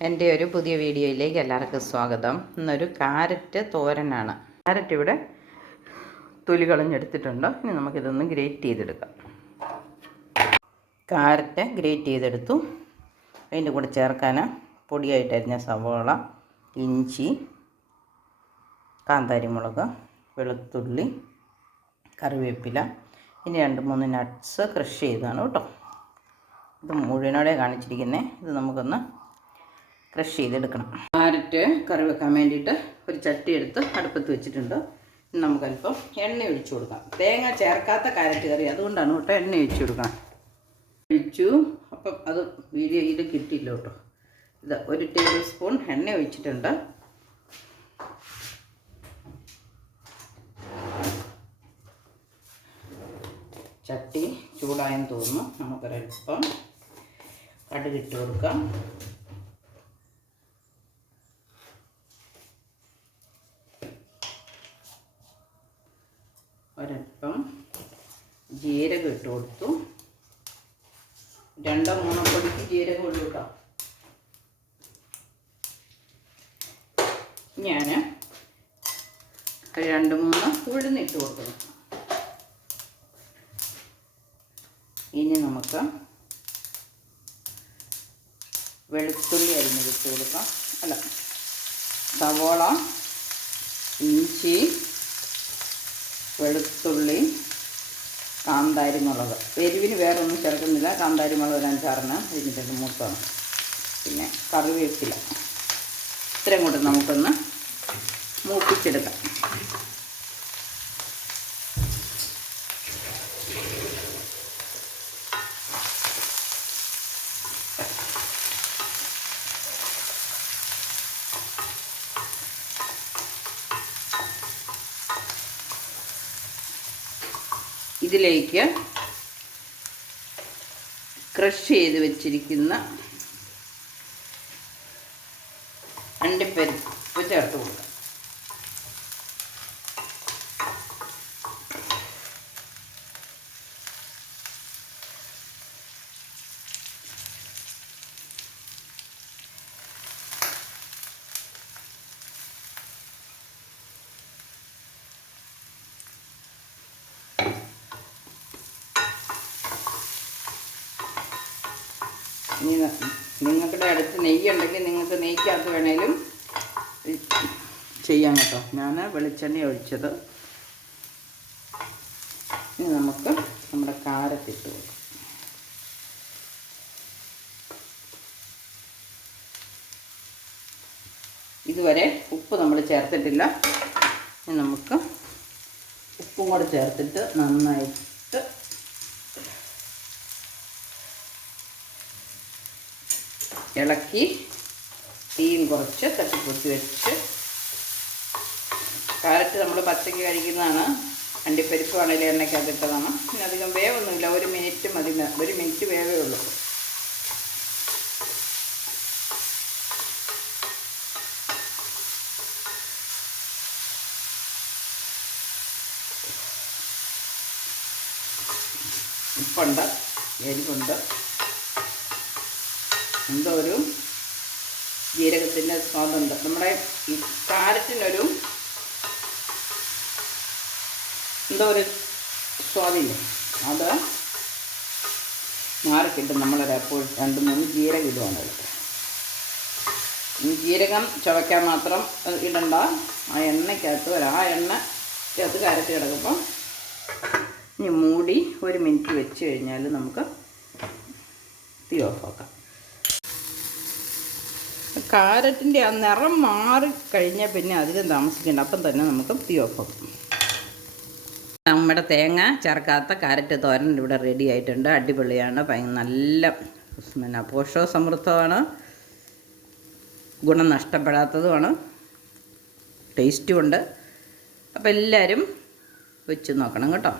എൻ്റെ ഒരു പുതിയ വീഡിയോയിലേക്ക് എല്ലാവർക്കും സ്വാഗതം. ഇന്നൊരു കാരറ്റ് തോരനാണ്. കാരറ്റ് ഇവിടെ തൊലി കളഞ്ഞെടുത്തിട്ടുണ്ട്. ഇനി നമുക്കിതൊന്ന് ഗ്രേറ്റ് ചെയ്തെടുക്കാം. കാരറ്റ് ഗ്രേറ്റ് ചെയ്തെടുത്തു. അതിൻ്റെ കൂടെ ചേർക്കാൻ പൊടിയായിട്ട് അരിഞ്ഞ സവോള, ഇഞ്ചി, കാന്താരിമുളക്, വെളുത്തുള്ളി, കറിവേപ്പില, ഇനി 2-3 നട്ട്സ് ക്രഷ് ചെയ്തതാണ് കേട്ടോ. ഇത് മുഴുവനോടെ കാണിച്ചിരിക്കുന്നത്. ഇത് നമുക്കൊന്ന് ക്രഷ് ചെയ്തെടുക്കണം. കാരറ്റ് കറി വെക്കാൻ വേണ്ടിയിട്ട് ഒരു ചട്ടി എടുത്ത് അടുപ്പത്ത് വെച്ചിട്ടുണ്ട്. നമുക്കല്പം എണ്ണ ഒഴിച്ചു കൊടുക്കാം. തേങ്ങ ചേർക്കാത്ത കാരറ്റ് കറി, അതുകൊണ്ടാണ് കേട്ടോ എണ്ണ ഒഴിച്ചു കൊടുക്കണം. ഒഴിച്ചു. അപ്പം അത് വീഡിയോയിൽ കിട്ടിയില്ല കേട്ടോ. ഇത് 1 ടേബിൾ സ്പൂൺ എണ്ണ ഒഴിച്ചിട്ടുണ്ട്. ചട്ടി ചൂടായെന്ന് തോന്നുന്നു. നമുക്കൊരൽപ്പം കടുകിട്ട് കൊടുക്കാം. ഒരൽപ്പം ജീരകം ഇട്ട് കൊടുത്തു. 2-3 പൊടിക്ക് ജീരകം ഉള്ളു കേട്ടോ. ഞാൻ 2-3 ഉഴുന്നിട്ട് കൊടുക്കുന്നു. ഇനി നമുക്ക് വെളുത്തുള്ളി അരിഞ്ഞിട്ട് കൊടുക്കാം. അല്ല, സവോള, ഇഞ്ചി, വെളുത്തുള്ളി, കാന്താരിമുളക്. എരിവിന് വേറെ ഒന്നും ചേർക്കുന്നില്ല. കാന്താരിമുളക് 5-6 ഇതിൻ്റെ മൂത്താണ്. പിന്നെ കറിവേപ്പില. ഇത്രയും കൂടെ നമുക്കൊന്ന് മൂപ്പിച്ചെടുക്കാം. ഇതിലേക്ക് ക്രഷ് ചെയ്ത് വെച്ചിരിക്കുന്ന അണ്ടിപ്പരിപ്പ് ചേർത്ത് കൊടുക്കാം. ഇനി നിങ്ങളുടെ അടുത്ത് നെയ്യ് ഉണ്ടെങ്കിൽ നിങ്ങൾക്ക് നെയ്ക്കകത്ത് വേണേലും ചെയ്യാം കേട്ടോ. ഞാൻ വെളിച്ചെണ്ണ ഒഴിച്ചത്. ഇനി നമുക്ക് നമ്മുടെ കാരറ്റ് ഇട്ട് കൊടുക്കാം. ഇതുവരെ ഉപ്പ് നമ്മൾ ചേർത്തിട്ടില്ല. ഇനി നമുക്ക് ഉപ്പും കൂടെ ചേർത്തിട്ട് നന്നായിട്ട് ഇളക്കി തീയും കുറച്ച് തട്ടിപ്പൊത്തി വെച്ച്. കാരറ്റ് നമ്മൾ പച്ചയ്ക്ക് കഴിക്കുന്നതാണ്. അണ്ടിപ്പരിപ്പ് ആണെങ്കിലും എണ്ണയ്ക്കകത്തിട്ടതാണ്. പിന്നെ അധികം വേവൊന്നുമില്ല. 1 മിനിറ്റ് മതി. 1 മിനിറ്റ് വേവേ ഉള്ളൂ. ഉപ്പുണ്ട്, എരിവുണ്ട്, എന്തോ ഒരു ജീരകത്തിൻ്റെ സ്വാദുണ്ട്. നമ്മുടെ ഈ കാരറ്റിനൊരു എന്തോ ഒരു സ്വാദില്ലേ, അത് മാറിക്കിട്ടും. നമ്മളൊരപ്പോൾ 2-3 ജീരകം ഇടുവാണ്. ഈ ജീരകം ചവയ്ക്കാൻ മാത്രം ഇടണ്ട. ആ എണ്ണയ്ക്കകത്ത് ആ എണ്ണയ്ക്കകത്ത് കാരറ്റ് കിടക്കുമ്പോൾ ഇനി മൂടി 1 മിനിറ്റ് വെച്ച് കഴിഞ്ഞാൽ നമുക്ക് തീ ഓഫാക്കാം. കാരറ്റിൻ്റെ ആ നിറം മാറിക്കഴിഞ്ഞാൽ പിന്നെ അധികം താമസിക്കേണ്ട. അപ്പം തന്നെ നമുക്ക് തീ ഓഫാക്കാം. നമ്മുടെ തേങ്ങ ചേർക്കാത്ത കാരറ്റ് തോരൻ ഇവിടെ റെഡി ആയിട്ടുണ്ട്. അടിപൊളിയാണ്. നല്ല പോഷകസമൃദ്ധമാണ്, ഗുണം നഷ്ടപ്പെടാത്തതുമാണ്, ടേസ്റ്റും ഉണ്ട്. അപ്പോൾ എല്ലാവരും വെച്ച് നോക്കണം കേട്ടോ.